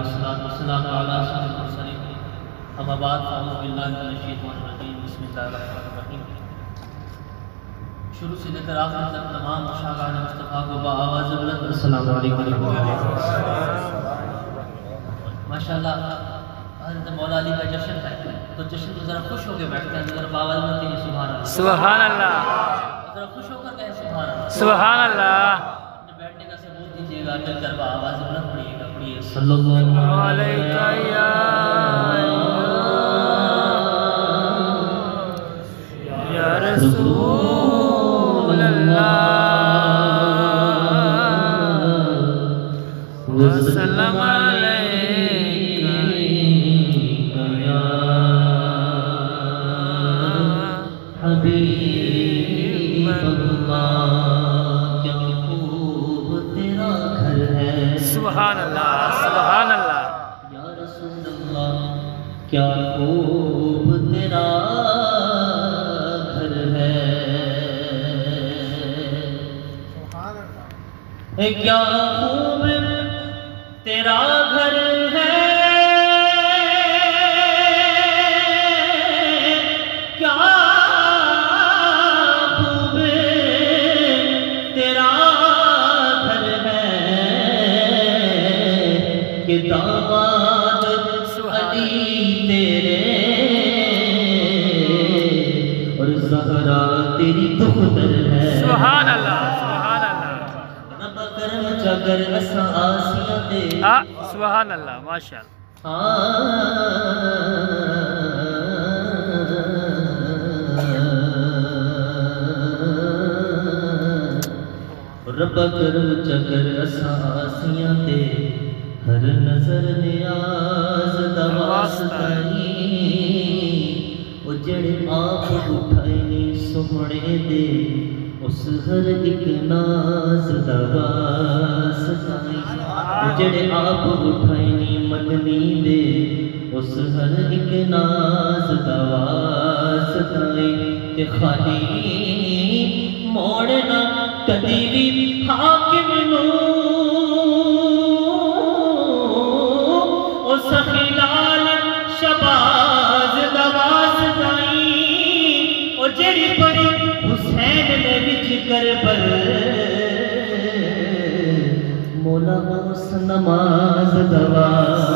والصلاة والسلام على أشرف المرسلين أما بعد فأعوذ بالله من الشيطان الرجيم بسم الله الرحمن الرحيم شروع سے لے کر آخر تک تمام مشاغان مصطفیٰ کو بآواز بلند السلام علیکم ماشاءاللہ حضرت مولا علی کا جشن ہے تو جشن تو ذرا خوش ہو کے بیٹھتے ہیں ذرا بآواز بلند کہیے سبحان اللہ سبحان اللہ ذرا خوش ہو کر کہیں سبحان اللہ سبحان اللہ بیٹھنے کا ثبوت دیجیے گا مل کر آواز بلند پڑھیے گا پڑھیے صلی اللہ علیہ یا رسول اللہ وسلم علیک یا حبیب اللہ سبحان اللہ سبحان اللہ یا رسول اللہ کیا خوب تیرا گھر ہے سبحان اللہ کیا خوب تیرا گھر ہے کیا خوب تیرا کہ داماد علی تیرے اور زہرا تیری دختر ہے سبحان اللہ سبحان اللہ رب کرم چگر اسا آسیاں دے سبحان اللہ ماشاءاللہ رب کرم چگر اسا آسیاں دے ہر نظر نیاز دا واسطہ او جڑے آپ اٹھائنی سوہنے دے اس ہر ایک ناز دا واسطہ او جڑے آپ اٹھائنی مدنی دے اس ہر ایک ناز دا واسطہ تے خالی موڑنا کدی بھی حاکم نو سخیلال شباز دواز دائیں او جڑی پڑی حسین نے وچ کربل مولا اس نماز دواز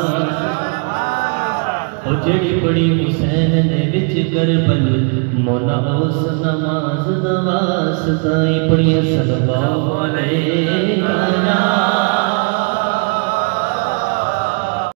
او جڑی پڑی حسین نے وچ کربل مولا اس نماز دواز دائیں پڑی صلی اللہ علیہ وسلم